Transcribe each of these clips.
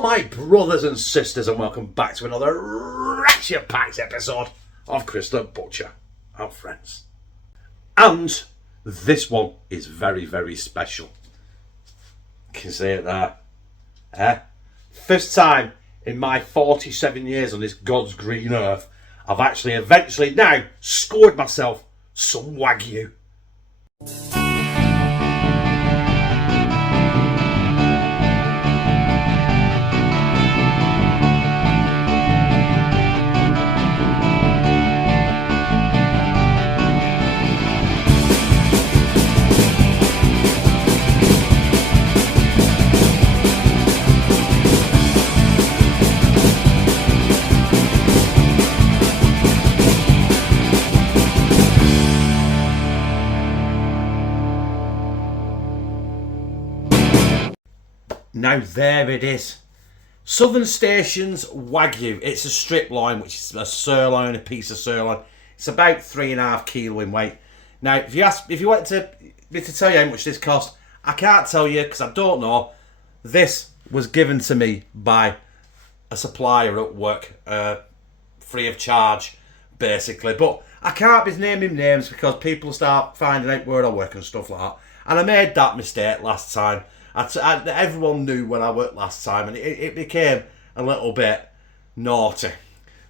Hello my brothers and sisters and welcome back to another action-packed episode of Chris the Butcher and Friends. And this one is very, very special. You can see it there. First time in my 47 years on this God's green earth, I've actually eventually now scored myself some Wagyu. Now there it is. Southern Stations Wagyu. It's a striploin, which is a sirloin, a piece of sirloin. It's about 3.5 kilo in weight. Now, if you want me to tell you how much this cost, I can't tell you because I don't know. This was given to me by a supplier at work, free of charge, basically. But I can't be naming names because people start finding out where I work and stuff like that. And I made that mistake last time. Everyone knew where I worked last time, and it became a little bit naughty.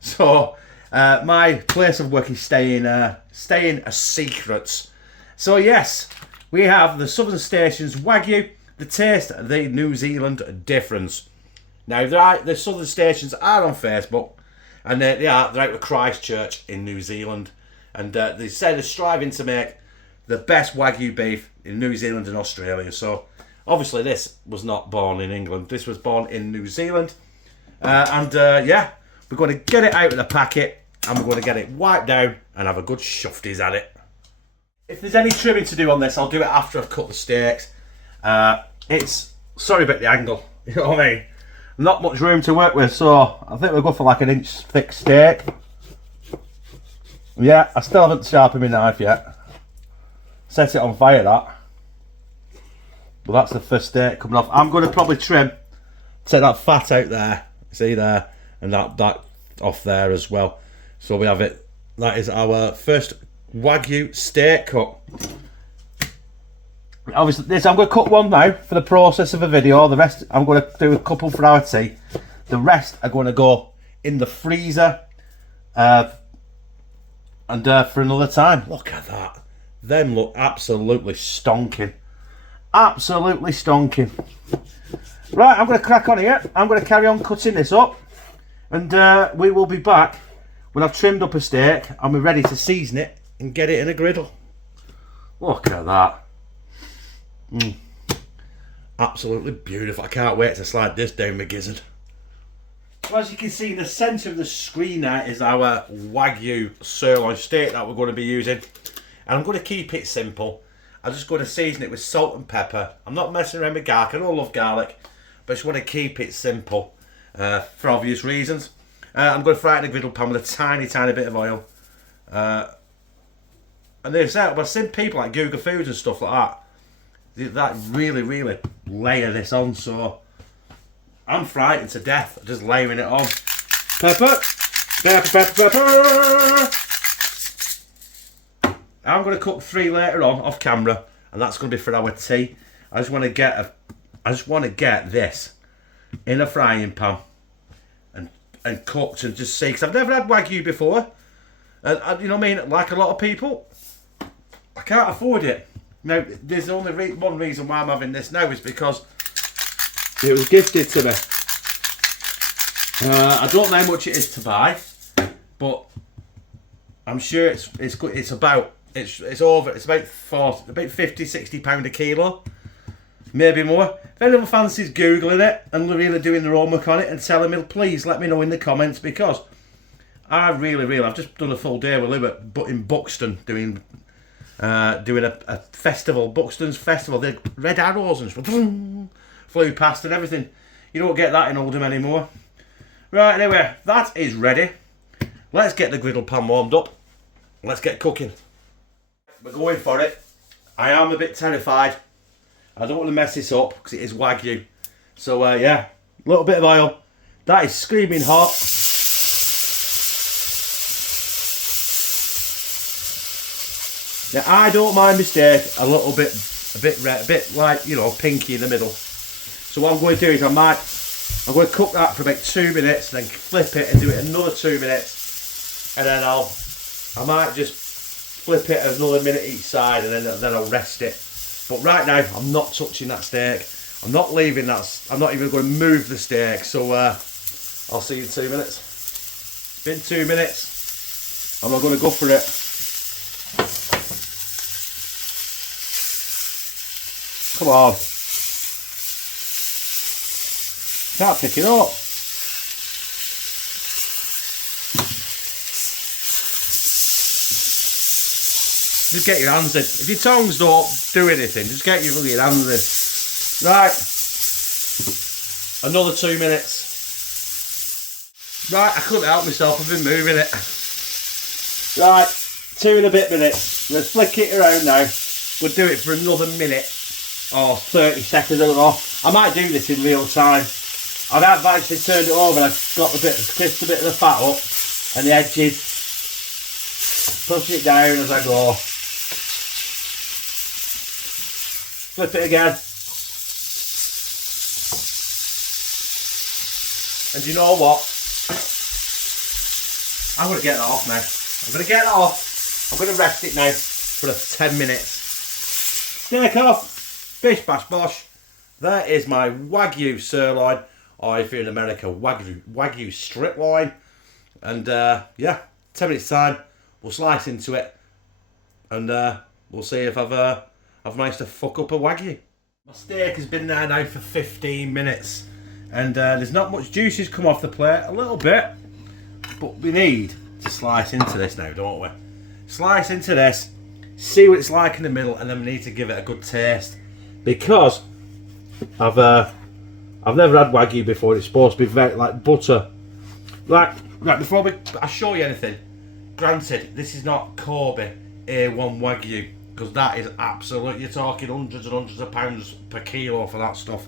So my place of work is staying a secret. So yes, we have the Southern Stations Wagyu, the taste, the New Zealand difference. Now the Southern Stations are on Facebook, and they're out of Christchurch in New Zealand, and they say they're striving to make the best Wagyu beef in New Zealand and Australia. So obviously, this was not born in England. This was born in New Zealand. Yeah, we're going to get it out of the packet and we're going to get it wiped down and have a good shufties at it. If there's any trimming to do on this, I'll do it after I've cut the steaks. Sorry about the angle, you know what I mean? Not much room to work with, so I think we'll go for like an inch thick steak. Yeah, I still haven't sharpened my knife yet. Set it on fire, that. Well, that's the first steak coming off. I'm going to probably take that fat out there, see there, and that off there as well. So we have it. That is our first Wagyu steak cut. Obviously, I'm going to cut one now for the process of a video. The rest, I'm going to do a couple for our tea. The rest are going to go in the freezer for another time. Look at that. Them look absolutely stonking. Absolutely stonking. Right, I'm going to crack on here. I'm going to carry on cutting this up, and we will be back when I've trimmed up a steak and we're ready to season it and get it in a griddle. Look at that. Absolutely beautiful. I can't wait to slide this down my gizzard. So as you can see, in the centre of the screen there is our Wagyu sirloin steak that we're going to be using, and I'm going to keep it simple. I'm just going to season it with salt and pepper. I'm not messing around with garlic. I don't love garlic, but I just want to keep it simple for obvious reasons. I'm going to fry it in a griddle pan with a tiny bit of oil. And there's that. I've seen people like Google Foods and stuff like that really layer this on. So I'm frightened to death just layering it on. Pepper. I'm going to cook 3 later on off camera, and that's going to be for our tea. I just want to get this in a frying pan and cooked and just see, because I've never had Wagyu before, and you know what I mean, like a lot of people, I can't afford it. Now there's only one reason why I'm having this now is because it was gifted to me. I don't know how much it is to buy, but I'm sure it's good. It's about 50-60 pound a kilo, maybe more. If anyone fancies googling it and really doing their homework on it and telling me, please let me know in the comments, because I've just done a full day with Lou in Buxton doing a festival, Buxton's festival. The red arrows and stuff flew past and everything. You don't get that in Oldham anymore. Right, anyway, that is ready. Let's get the griddle pan warmed up. Let's get cooking. We're going for it. I am a bit terrified. I don't want to mess this up because it is Wagyu. So yeah, A little bit of oil. That is screaming hot. Now I don't mind my steak a little bit, a bit red, a bit like, you know, pinky in the middle. So what I'm going to do is I'm going to cook that for about 2 minutes, then flip it and do it another 2 minutes, and then I might just flip it another minute each side, and then I'll rest it. But right now I'm not touching that steak. I'm not leaving that. I'm not even going to move the steak. So I'll see you in 2 minutes. It's been 2 minutes. I'm not going to go for it. Come on. Can't pick it up. Just get your hands in. If your tongues don't do anything, just get your hands in. Right. Another 2 minutes. Right, I couldn't help myself. I've been moving it. Right, 2 and a bit minutes. Let's flick it around now. We'll do it for another minute or 30 seconds. I don't know. I might do this in real time. I've actually turned it over and I've got kissed a bit of the fat up and the edges. Push it down as I go. Flip it again. And you know what? I'm going to get that off now. I'm going to get that off. I'm going to rest it now for 10 minutes. Steak off. Bish bash bosh. There is my Wagyu sirloin, or if you're in America, Wagyu Striploin. And yeah, 10 minutes time, we'll slice into it, and we'll see if I've managed to fuck up a Wagyu. My steak has been there now for 15 minutes, and there's not much juices come off the plate, a little bit, but we need to slice into this now, don't we? Slice into this, see what it's like in the middle, and then we need to give it a good taste. Because I've never had Wagyu before. It's supposed to be very like butter. Right, before I show you anything, granted, this is not Kobe A1 Wagyu, because that is absolute. You're talking hundreds and hundreds of pounds per kilo for that stuff.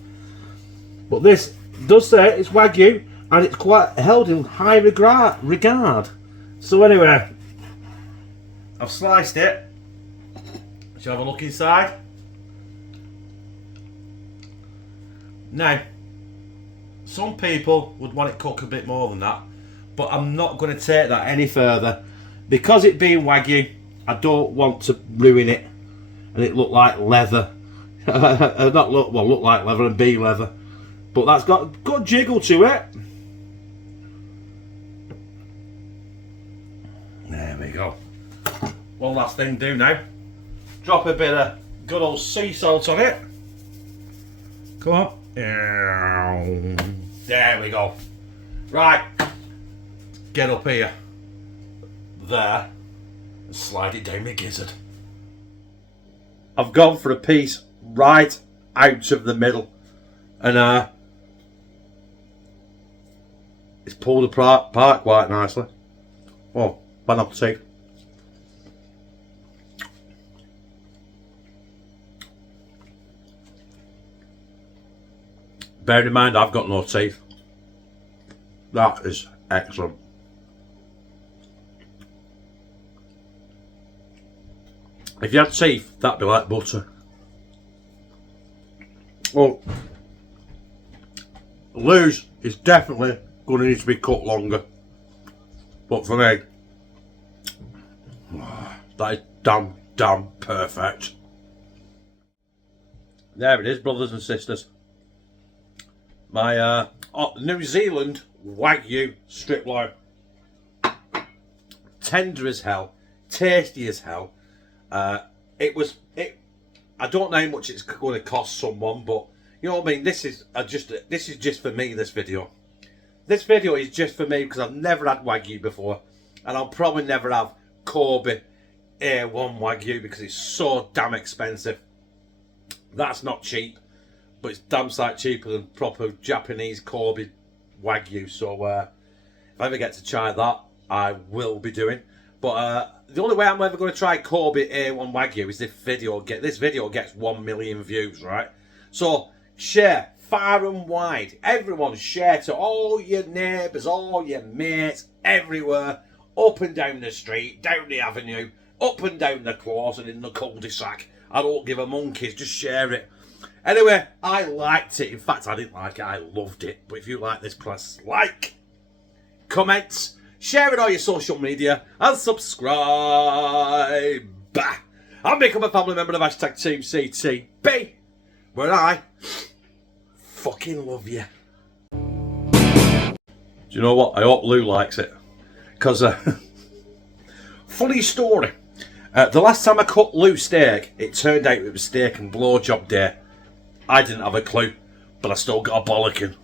But this does say it's Wagyu, and it's quite held in high regard. So anyway, I've sliced it. Shall I have a look inside? Now, some people would want it cooked a bit more than that, but I'm not going to take that any further. Because it being Wagyu, I don't want to ruin it and it look like leather. Look like leather and be leather. But that's got good jiggle to it. There we go. One last thing to do now. Drop a bit of good old sea salt on it. Come on. There we go. Right. Get up here. There. And slide it down my gizzard. I've gone for a piece right out of the middle. And it's pulled apart quite nicely. Oh, bon appetit. Bear in mind, I've got no teeth. That is excellent. If you had teeth, that'd be like butter. Well, loose is definitely going to need to be cooked longer. But for me, that is damn perfect. There it is, brothers and sisters. My New Zealand Wagyu Striploin. Tender as hell, tasty as hell. I don't know how much it's going to cost someone, but you know what I mean. This is just for me. This video is just for me because I've never had Wagyu before, and I'll probably never have Kobe A1 Wagyu because it's so damn expensive. That's not cheap, but it's damn sight cheaper than proper Japanese Kobe Wagyu. So if I ever get to try that, I will be doing. But the only way I'm ever going to try Kobe A1 Wagyu is this video gets 1 million views, right? So share, far and wide. Everyone share to all your neighbours, all your mates, everywhere. Up and down the street, down the avenue, up and down the close and in the cul-de-sac. I don't give a monkeys, just share it. Anyway, I liked it. In fact, I didn't like it, I loved it. But if you like this, press like, comment, share it on your social media, and subscribe. And become a family member of hashtag Team CTB, where I fucking love you. Do you know what? I hope Lou likes it. Because, funny story. The last time I cut Lou steak, it turned out it was steak and blowjob day. I didn't have a clue, but I still got a bollocking.